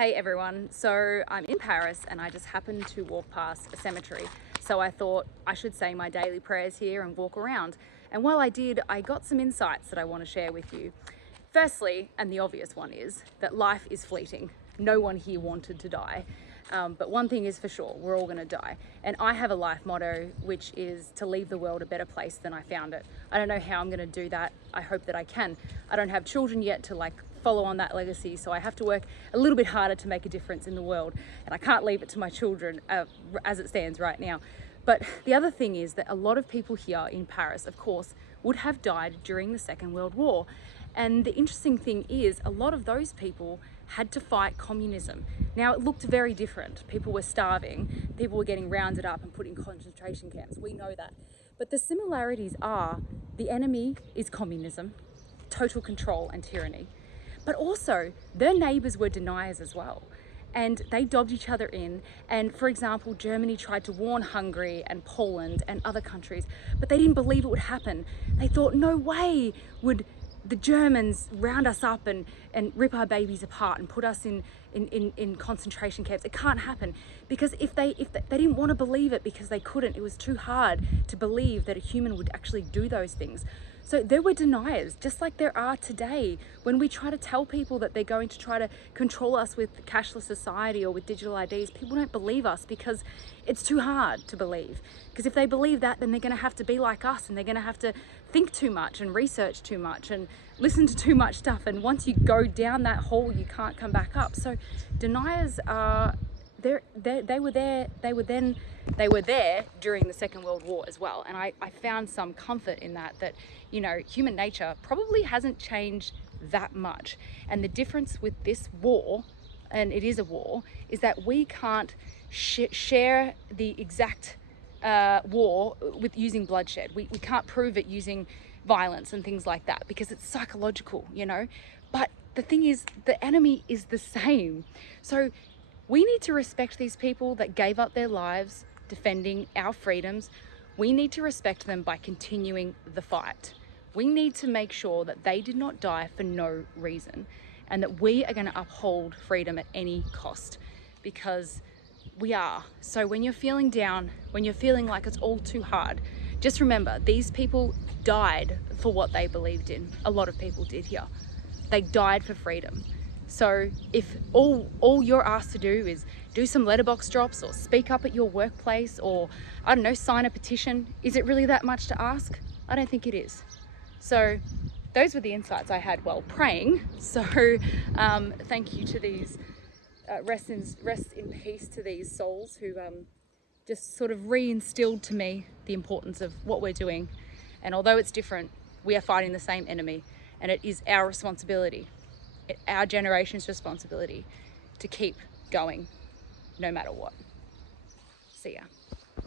Hey everyone, so I'm in Paris and I just happened to walk past a cemetery. So I thought I should say my daily prayers here and walk around. And while I did, I got some insights that I want to share with you. Firstly, and the obvious one is, that life is fleeting. No one here wanted to die. But one thing is for sure, we're all gonna die. And I have a life motto, which is to leave the world a better place than I found it. I don't know how I'm gonna do that. I hope that I can. I don't have children yet to follow on that legacy, so I have to work a little bit harder to make a difference in the world, and I can't leave it to my children as it stands right now. But the other thing is that a lot of people here in Paris, of course, would have died during the Second World War. And the interesting thing is, a lot of those people had to fight communism. Now, it looked very different. People were starving, people were getting rounded up and put in concentration camps. We know that. But the similarities are, the enemy is communism, total control and tyranny. But also, their neighbours were deniers as well. And they dobbed each other in. And for example, Germany tried to warn Hungary and Poland and other countries, but they didn't believe it would happen. They thought, no way would the Germans round us up and rip our babies apart and put us in concentration camps. It can't happen. Because if they didn't want to believe it because they couldn't, it was too hard to believe that a human would actually do those things. So there were deniers, just like there are today. When we try to tell people that they're going to try to control us with cashless society or with digital IDs, people don't believe us because it's too hard to believe. Because if they believe that, then they're going to have to be like us, and they're going to have to think too much and research too much and listen to too much stuff. And once you go down that hole, you can't come back up. So deniers are they were there during the Second World War as well. And I found some comfort in that, you know, human nature probably hasn't changed that much. And the difference with this war, and it is a war, is that we can't share the exact war with using bloodshed. We can't prove it using violence and things like that because it's psychological, you know. But the thing is, the enemy is the same. So we need to respect these people that gave up their lives defending our freedoms. We need to respect them by continuing the fight. We need to make sure that they did not die for no reason, and that we are going to uphold freedom at any cost, because we are. So when you're feeling down, when you're feeling like it's all too hard, just remember, these people died for what they believed in. A lot of people did here. They died for freedom. So if all you're asked to do is do some letterbox drops or speak up at your workplace, or I don't know, sign a petition, is it really that much to ask? I don't think it is. So those were the insights I had while praying. So thank you to these, rest in peace to these souls who just sort of re-instilled to me the importance of what we're doing. And although it's different, we are fighting the same enemy, and it is our responsibility, our generation's responsibility, to keep going no matter what. See ya.